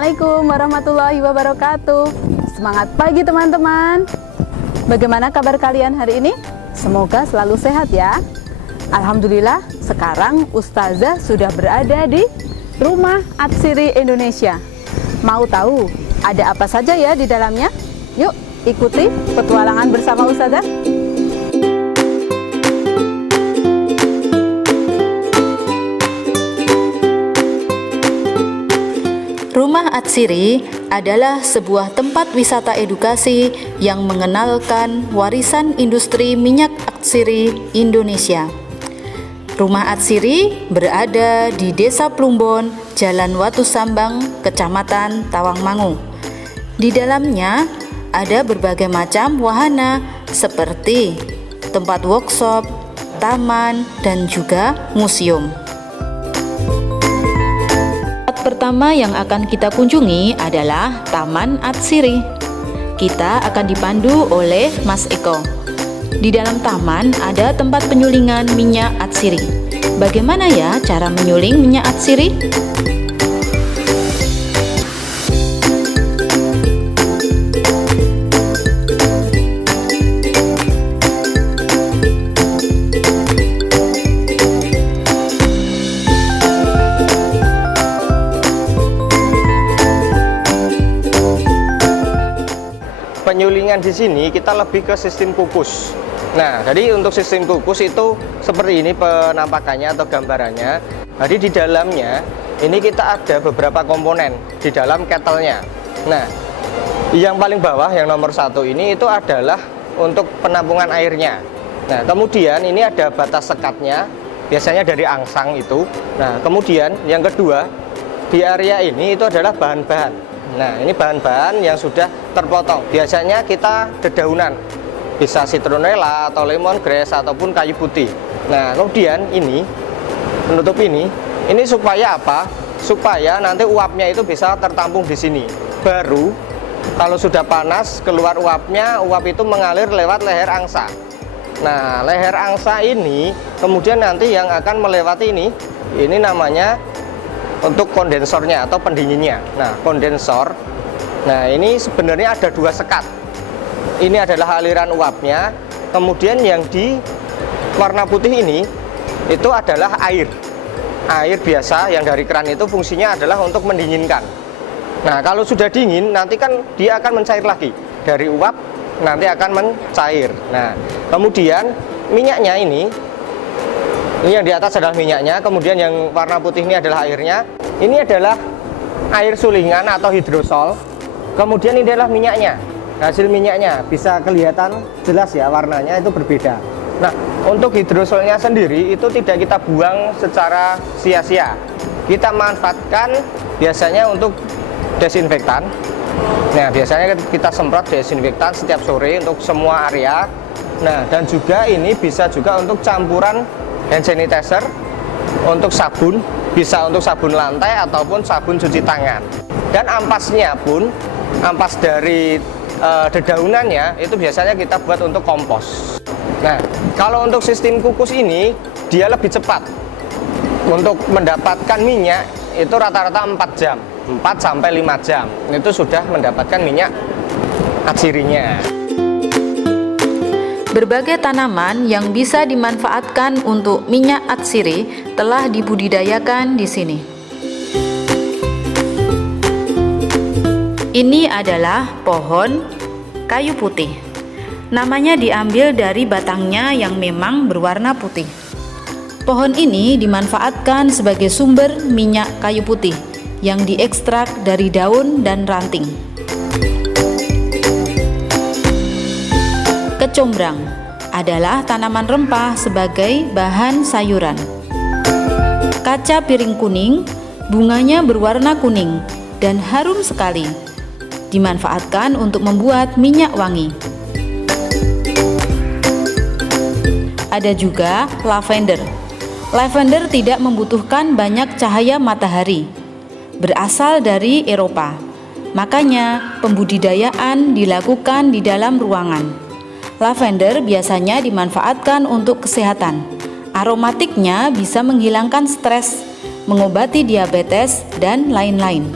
Assalamualaikum warahmatullahi wabarakatuh. Semangat pagi teman-teman. Bagaimana kabar kalian hari ini? Semoga selalu sehat ya. Alhamdulillah, sekarang Ustazah sudah berada di Rumah Atsiri Indonesia. Mau tahu ada apa saja ya di dalamnya? Yuk ikuti petualangan bersama Ustazah. Rumah Atsiri adalah sebuah tempat wisata edukasi yang mengenalkan warisan industri minyak atsiri Indonesia. Rumah Atsiri berada di Desa Plumbon, Jalan Watu Sambang, Kecamatan Tawangmangu. Di dalamnya ada berbagai macam wahana seperti tempat workshop, taman, dan juga museum. Pertama yang akan kita kunjungi adalah Taman Atsiri. Kita akan dipandu oleh Mas Eko. Di dalam taman ada tempat penyulingan minyak atsiri. Bagaimana ya cara menyuling minyak atsiri? Penyulingan di sini kita lebih ke sistem kukus. Nah, jadi untuk sistem kukus itu seperti ini penampakannya atau gambarannya. Jadi di dalamnya ini kita ada beberapa komponen di dalam kettlenya. Nah, yang paling bawah yang nomor 1 ini itu adalah untuk penampungan airnya. Nah, kemudian ini ada batas sekatnya, biasanya dari angsang itu. Nah, kemudian yang kedua di area ini itu adalah bahan-bahan. Nah, ini bahan-bahan yang sudah terpotong. Biasanya kita dedaunan, bisa citronella atau lemongrass ataupun kayu putih. Nah, kemudian ini penutup ini supaya apa? Supaya nanti uapnya itu bisa tertampung di sini. Baru kalau sudah panas keluar uapnya, uap itu mengalir lewat leher angsa. Nah, leher angsa ini kemudian nanti yang akan melewati ini namanya untuk kondensornya atau pendinginnya. Nah, kondensor. Nah, ini sebenarnya ada 2 sekat. Ini adalah aliran uapnya. Kemudian yang di warna putih ini itu adalah air. Air biasa yang dari keran itu fungsinya adalah untuk mendinginkan. Nah, kalau sudah dingin nanti kan dia akan mencair lagi. Dari uap nanti akan mencair. Nah, kemudian minyaknya ini yang di atas adalah minyaknya, kemudian yang warna putih ini adalah airnya. Ini adalah air sulingan atau hidrosol. Kemudian ini adalah minyaknya. Hasil minyaknya bisa kelihatan jelas ya, warnanya itu berbeda. Nah, untuk hidrosolnya sendiri itu tidak kita buang secara sia-sia. Kita manfaatkan biasanya untuk desinfektan. Nah, biasanya kita semprot desinfektan setiap sore untuk semua area. Nah, dan juga ini bisa juga untuk campuran hand sanitizer, untuk sabun, bisa untuk sabun lantai ataupun sabun cuci tangan. Dan ampasnya pun, ampas dari dedaunannya itu biasanya kita buat untuk kompos. Nah, kalau untuk sistem kukus ini dia lebih cepat. Untuk mendapatkan minyak itu rata-rata 4 jam, 4 sampai 5 jam. Itu sudah mendapatkan minyak atsirinya. Berbagai tanaman yang bisa dimanfaatkan untuk minyak atsiri telah dibudidayakan di sini. Ini adalah pohon kayu putih. Namanya diambil dari batangnya yang memang berwarna putih. Pohon ini dimanfaatkan sebagai sumber minyak kayu putih yang diekstrak dari daun dan ranting. Kecombrang adalah tanaman rempah sebagai bahan sayuran. Kaca piring kuning, bunganya berwarna kuning dan harum sekali. Dimanfaatkan untuk membuat minyak wangi. Ada juga lavender. Lavender tidak membutuhkan banyak cahaya matahari. Berasal dari Eropa. Makanya pembudidayaan dilakukan di dalam ruangan. Lavender biasanya dimanfaatkan untuk kesehatan. Aromatiknya bisa menghilangkan stres, mengobati diabetes, dan lain-lain.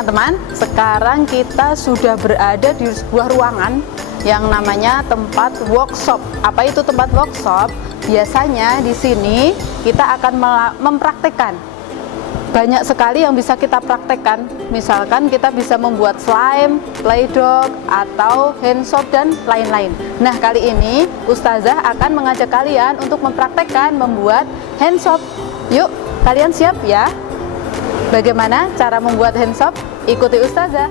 teman-teman, sekarang kita sudah berada di sebuah ruangan yang namanya tempat workshop. Apa itu tempat workshop? Biasanya di sini kita akan mempraktekkan. Banyak sekali yang bisa kita praktekkan. Misalkan kita bisa membuat slime, play doh, atau hand soap dan lain-lain. Nah, kali ini Ustazah akan mengajak kalian untuk mempraktekkan membuat hand soap. Yuk, kalian siap ya? Bagaimana cara membuat hand soap? Ikuti Ustazah.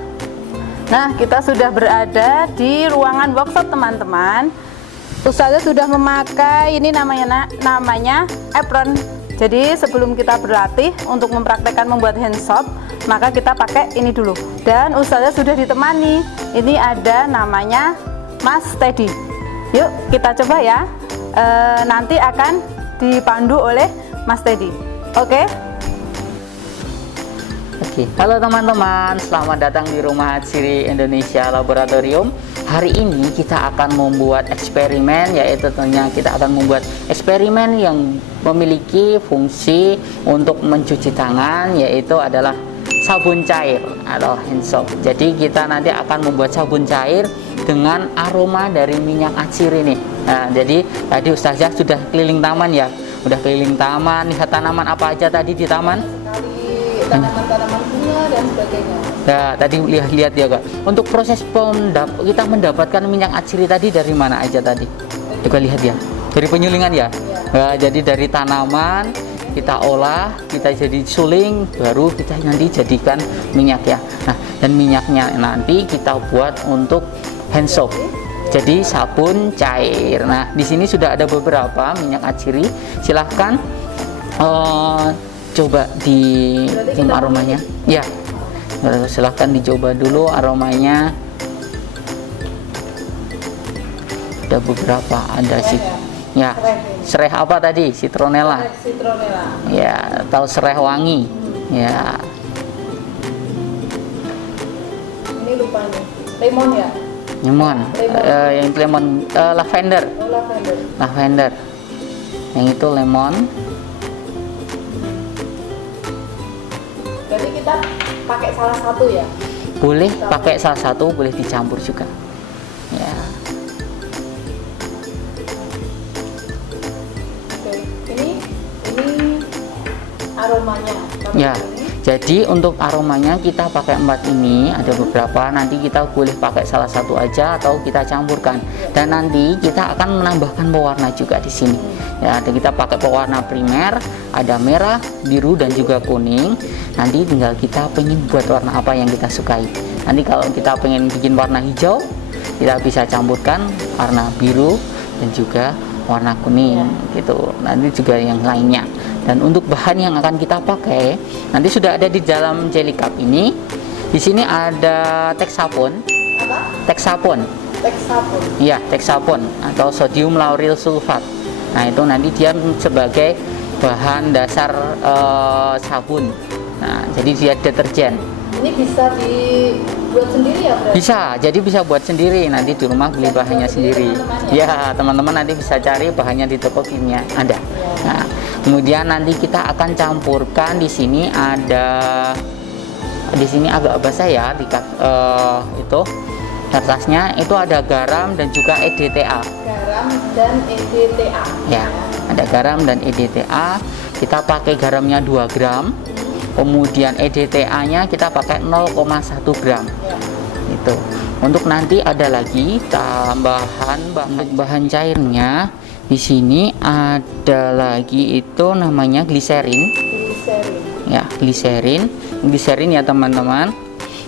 Nah, kita sudah berada di ruangan workshop teman-teman. Ustazah sudah memakai ini namanya apron. Jadi sebelum kita berlatih untuk mempraktekkan membuat hand soap, maka kita pakai ini dulu. Dan Ustazah sudah ditemani. Ini ada namanya Mas Teddy. Yuk kita coba ya. Nanti akan dipandu oleh Mas Teddy. Oke? Halo teman-teman, selamat datang di Rumah Hatsiri Indonesia Laboratorium. Hari ini kita akan membuat eksperimen, yaitu tentunya kita akan membuat eksperimen yang memiliki fungsi untuk mencuci tangan, yaitu adalah sabun cair atau hand soap. Jadi kita nanti akan membuat sabun cair dengan aroma dari minyak atsir ini. Nah, jadi tadi Ustazah sudah keliling taman ya, udah keliling taman, lihat tanaman apa aja tadi di taman. Tanaman-tanaman bunga dan sebagainya. Ya, tadi lihat ya Kak. Untuk proses kita mendapatkan minyak atsiri tadi dari mana aja tadi? Juga lihat ya. Dari penyulingan ya. Nah, jadi dari tanaman kita olah, kita jadi suling, baru kita nanti jadikan minyak ya. Nah, dan minyaknya nanti kita buat untuk hand soap. Jadi sabun cair. Nah, di sini sudah ada beberapa minyak atsiri. Silahkan coba di cium aromanya ya, silahkan dicoba dulu aromanya. Ada beberapa, ada sih ya, serai apa tadi, citronella ya, atau serai wangi ya. Ini lupa nih, lemon ya, yang lemon, lavender yang itu lemon. Berarti kita pakai salah satu ya? Boleh pakai salah satu, boleh dicampur juga. Ya. Oke, ini aromanya. Ya. Jadi untuk aromanya kita pakai 4 ini, ada beberapa. Nanti kita boleh pakai salah satu aja atau kita campurkan. Dan nanti kita akan menambahkan pewarna juga di sini. Ya, ada kita pakai pewarna primer, ada merah, biru dan juga kuning. Nanti tinggal kita pengen buat warna apa yang kita sukai. Nanti kalau kita pengen bikin warna hijau, kita bisa campurkan warna biru dan juga warna kuning gitu. Nanti juga yang lainnya. Dan untuk bahan yang akan kita pakai nanti sudah ada di dalam jelly cup ini. Di sini ada Texapon. Apa? Texapon. Texapon. Iya, Texapon atau sodium lauryl sulfat. Nah, itu nanti dia sebagai bahan dasar sabun. Nah, jadi dia deterjen. Ini bisa dibuat sendiri ya, Bro? Bisa, jadi bisa buat sendiri. Nanti di rumah beli bahannya sendiri. Ya, teman-teman nanti bisa cari bahannya di toko kimia ada. Nah, kemudian nanti kita akan campurkan di sini agak basah ya itu kertasnya, itu ada garam dan juga EDTA. Garam dan EDTA. Ya, ada garam dan EDTA. Kita pakai garamnya 2 gram. Kemudian EDTA-nya kita pakai 0,1 gram. Itu. Untuk nanti ada lagi tambahan bahan cairnya. Di sini ada lagi itu namanya gliserin. Ya, gliserin ya teman-teman.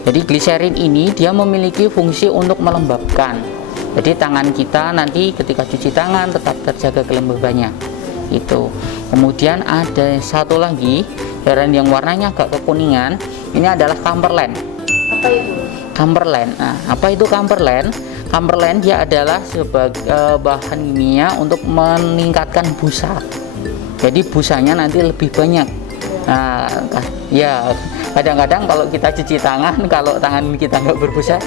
Jadi gliserin ini dia memiliki fungsi untuk melembabkan. Jadi tangan kita nanti ketika cuci tangan tetap terjaga kelembabannya. Itu. Kemudian ada satu lagi cairan yang warnanya agak kekuningan. Ini adalah Cumberland. Apa itu? Cumberland. Nah, apa itu Cumberland? Cumberland dia adalah sebagai bahan kimia untuk meningkatkan busa. Jadi busanya nanti lebih banyak. Nah, ya kadang-kadang kalau kita cuci tangan, kalau tangan kita nggak berbusa,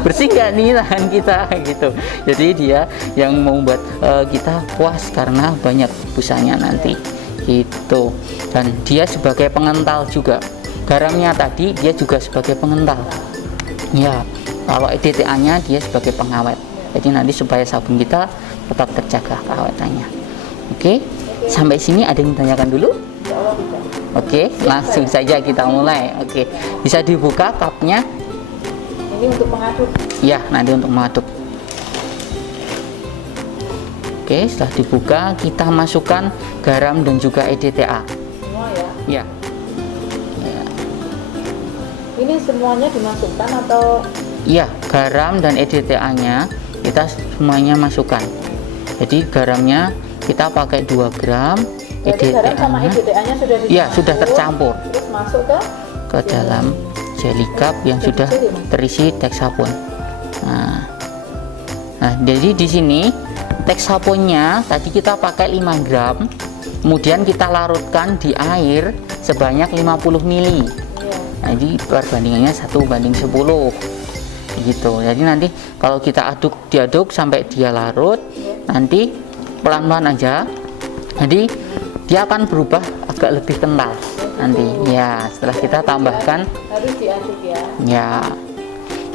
bersih nggak nih tangan kita gitu. Jadi dia yang membuat kita puas karena banyak busanya nanti gitu. Dan dia sebagai pengental juga. garamnya tadi dia juga sebagai pengental. Ya, kalau EDTA-nya dia sebagai pengawet. Jadi nanti supaya sabun kita tetap terjaga keawetannya. Oke, sampai sini ada yang ditanyakan dulu? Oke, langsung saja kita mulai. Oke, bisa dibuka kapnya. Ini untuk mengaduk. Ya, nanti untuk mengaduk. Oke, setelah dibuka kita masukkan garam dan juga EDTA. Semua ya. Ya. Ya. Ini semuanya dimasukkan atau? Iya, garam dan EDTA-nya kita semuanya masukkan. Jadi garamnya kita pakai 2 gram, Jadi garam sama EDTA-nya sudah dicampur. Iya, sudah tercampur. Terus masuk ke dalam jelly cup yang sudah terisi teks sabun. Nah, jadi di sini teks sabunnya tadi kita pakai 5 gram, kemudian kita larutkan di air sebanyak 50 ml. Nah, jadi perbandingannya 1:10 gitu. Jadi nanti kalau kita diaduk sampai dia larut, nanti pelan-pelan aja. Jadi dia akan berubah agak lebih kental nanti. Ya, setelah kita tambahkan harus diaduk ya. Ya.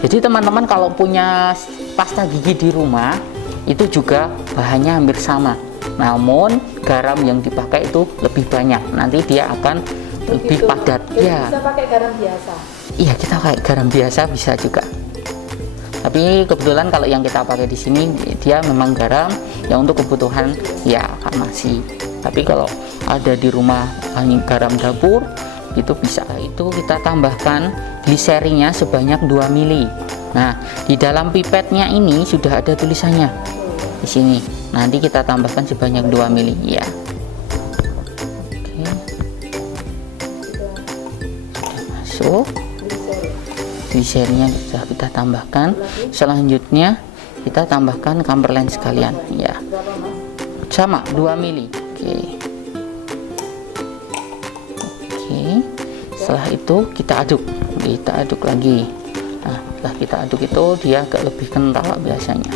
Jadi teman-teman kalau punya pasta gigi di rumah itu juga bahannya hampir sama. Namun garam yang dipakai itu lebih banyak. Nanti dia akan lebih padat. Jadi Ya. bisa pakai garam biasa. Iya, kita pakai garam biasa bisa juga. Tapi kebetulan kalau yang kita pakai di sini dia memang garam yang untuk kebutuhan ya farmasi. Tapi kalau ada di rumah garam dapur itu bisa. Itu kita tambahkan gliserinnya sebanyak 2 ml. Nah, di dalam pipetnya ini sudah ada tulisannya di sini. Nanti kita tambahkan sebanyak 2 ml ya. Oke. Sudah masuk. Gliserinnya sudah kita tambahkan. Selanjutnya kita tambahkan Camperland sekalian ya. Sama 2 ml. Oke. Setelah itu kita aduk lagi. Nah, setelah kita aduk itu dia agak lebih kental biasanya.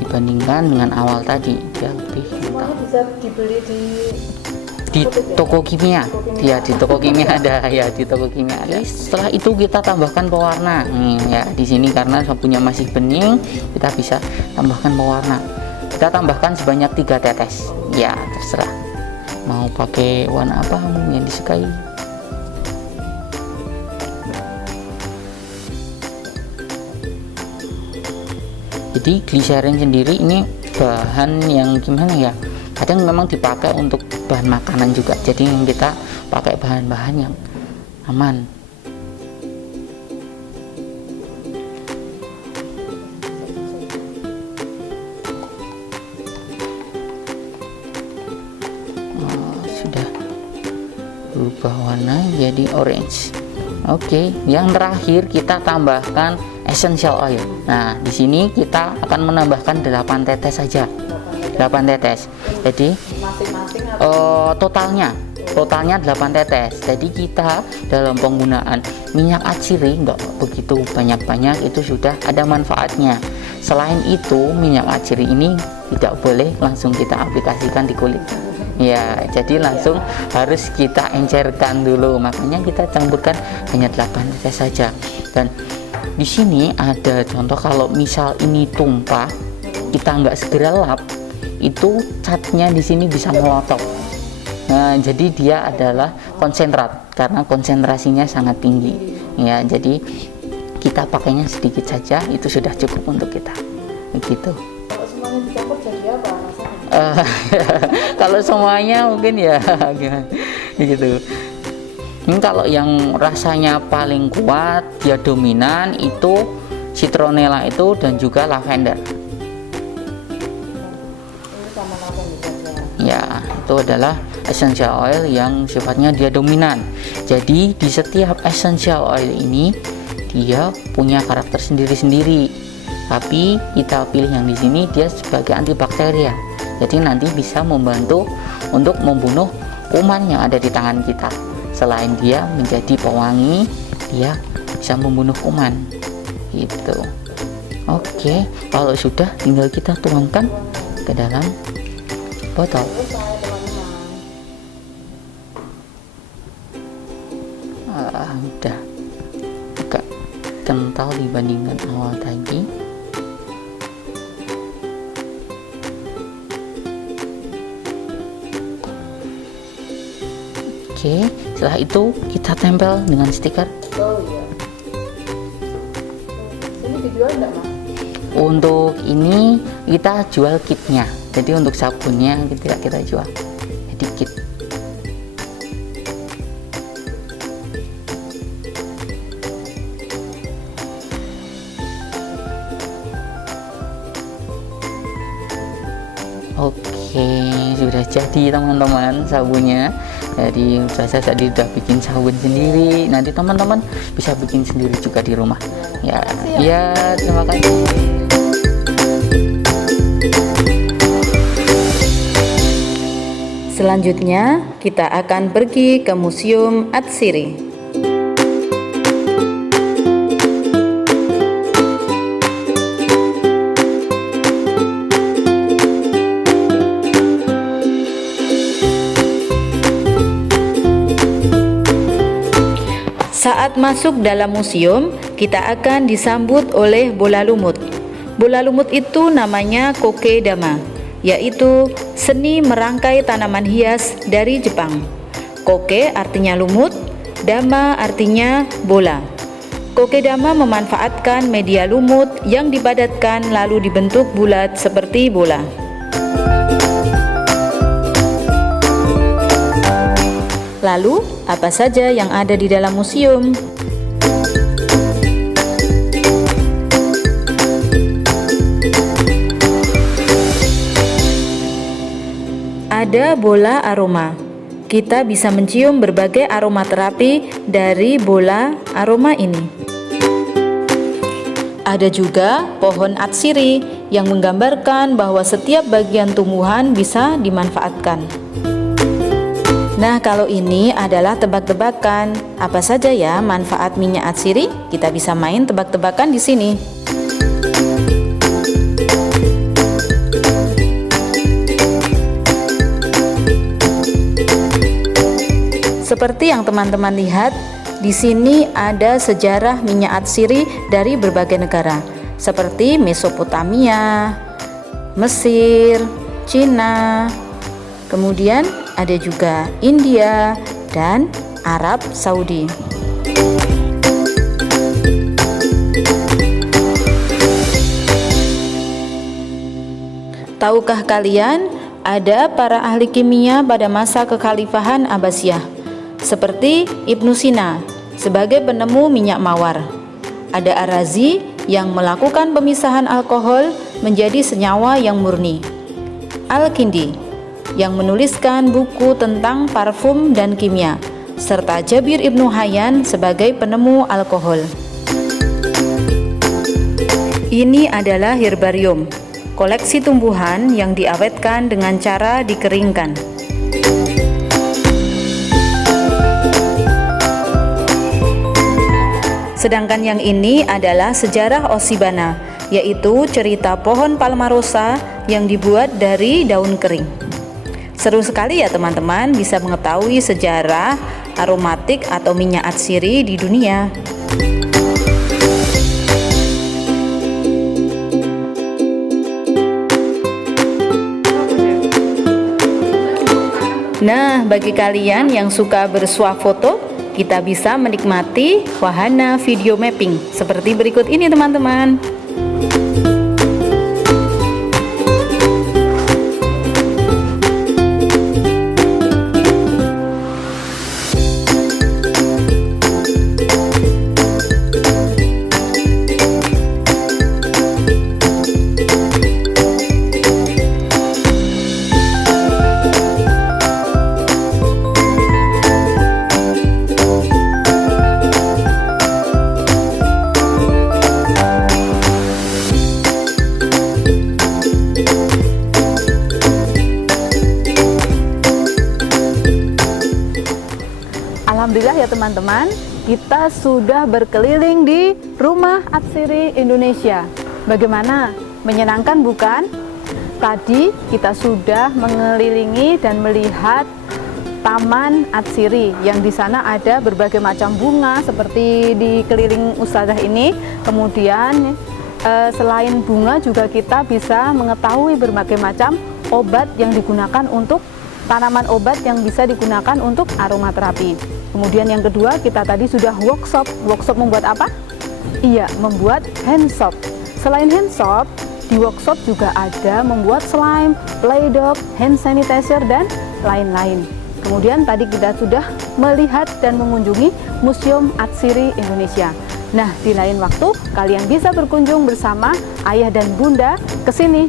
Dibandingkan dengan awal tadi dia lebih kental. Semuanya bisa dibeli di toko kimia. Ya, di toko kimia ada ya, di toko kimia ada. Setelah itu kita tambahkan pewarna. Ya, di sini karena sabunnya masih bening, kita bisa tambahkan pewarna. Kita tambahkan sebanyak 3 tetes. Ya, terserah. Mau pakai warna apa yang disukai. Jadi gliserin sendiri ini bahan yang gimana ya? Kadang memang dipakai untuk bahan makanan juga. Jadi yang kita pakai bahan-bahan yang aman. Sudah berubah warna jadi orange. Oke, yang terakhir kita tambahkan essential oil. Nah, di sini kita akan menambahkan 8 tetes saja. 8 tetes. Jadi masing-masing totalnya 8 tetes. Jadi kita dalam penggunaan minyak atsiri enggak begitu banyak-banyak, itu sudah ada manfaatnya. Selain itu, minyak atsiri ini tidak boleh langsung kita aplikasikan di kulit. Ya, jadi langsung harus kita encerkan dulu. Makanya kita campurkan hanya 8 tetes saja. Dan di sini ada contoh kalau misal ini tumpah, kita nggak segera lap, itu catnya di sini bisa melotok. Nah, jadi dia adalah konsentrat karena konsentrasinya sangat tinggi. Ya, jadi kita pakainya sedikit saja, itu sudah cukup untuk kita. Begitu. Kalau semuanya dicampur jadi apa rasanya? Kalau semuanya mungkin ya gitu. Ini kalau yang rasanya paling kuat, dia dominan itu citronella itu dan juga lavender. Ya, itu adalah essential oil yang sifatnya dia dominan. Jadi di setiap essential oil ini dia punya karakter sendiri-sendiri. Tapi kita pilih yang di sini dia sebagai antibakteria. Jadi nanti bisa membantu untuk membunuh kuman yang ada di tangan kita. Selain dia menjadi pewangi, dia bisa membunuh kuman. Gitu. Oke, kalau sudah tinggal kita tuangkan ke dalam botol. dibandingkan awal tadi. Oke, setelah itu kita tempel dengan stiker. Oh iya. Ini dijual enggak, Mas? Untuk ini kita jual kitnya, jadi untuk sabunnya tidak kita jual, jadi kit. Oke, sudah jadi teman-teman sabunnya. Jadi saya tadi udah bikin sabun sendiri. Nanti teman-teman bisa bikin sendiri juga di rumah. Ya, ya, terima kasih. Selanjutnya, kita akan pergi ke Museum Atsiri. Saat masuk dalam museum, kita akan disambut oleh bola lumut. Bola lumut itu namanya kokedama, yaitu seni merangkai tanaman hias dari Jepang. Koke artinya lumut, dama artinya bola. Kokedama memanfaatkan media lumut yang dipadatkan lalu dibentuk bulat seperti bola. Lalu, apa saja yang ada di dalam museum? Ada bola aroma. Kita bisa mencium berbagai aromaterapi dari bola aroma ini. Ada juga pohon atsiri yang menggambarkan bahwa setiap bagian tumbuhan bisa dimanfaatkan. Nah, kalau ini adalah tebak-tebakan. Apa saja ya manfaat minyak atsiri? Kita bisa main tebak-tebakan di sini. Seperti yang teman-teman lihat, di sini ada sejarah minyak atsiri dari berbagai negara, seperti Mesopotamia, Mesir, Cina, kemudian ada juga India dan Arab Saudi. Tahukah kalian ada para ahli kimia pada masa kekhalifahan Abbasiyah, seperti Ibnu Sina sebagai penemu minyak mawar. Ada Ar-Razi yang melakukan pemisahan alkohol menjadi senyawa yang murni. Al-Kindi yang menuliskan buku tentang parfum dan kimia, serta Jabir Ibnu Hayyan sebagai penemu alkohol. Ini adalah herbarium, koleksi tumbuhan yang diawetkan dengan cara dikeringkan. Sedangkan yang ini adalah sejarah Osibana, yaitu cerita pohon palmarosa yang dibuat dari daun kering. Seru sekali ya teman-teman bisa mengetahui sejarah aromatik atau minyak atsiri di dunia. Nah, bagi kalian yang suka bersuah foto, kita bisa menikmati wahana video mapping seperti berikut ini teman-teman. Alhamdulillah ya teman-teman, kita sudah berkeliling di Rumah Atsiri Indonesia. Bagaimana? Menyenangkan bukan? Tadi kita sudah mengelilingi dan melihat Taman Atsiri, yang di sana ada berbagai macam bunga seperti di keliling ustazah ini. Kemudian selain bunga juga kita bisa mengetahui berbagai macam obat yang digunakan untuk tanaman obat yang bisa digunakan untuk aromaterapi. Kemudian yang kedua, kita tadi sudah workshop. Workshop membuat apa? Iya, membuat hand soap. Selain hand soap, di workshop juga ada membuat slime, play doh, hand sanitizer, dan lain-lain. Kemudian tadi kita sudah melihat dan mengunjungi Museum Atsiri Indonesia. Nah, di lain waktu kalian bisa berkunjung bersama ayah dan bunda ke sini.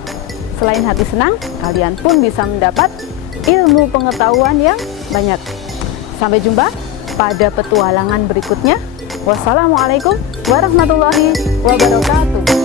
Selain hati senang, kalian pun bisa mendapat ilmu pengetahuan yang banyak. Sampai jumpa pada petualangan berikutnya. Wassalamualaikum warahmatullahi wabarakatuh.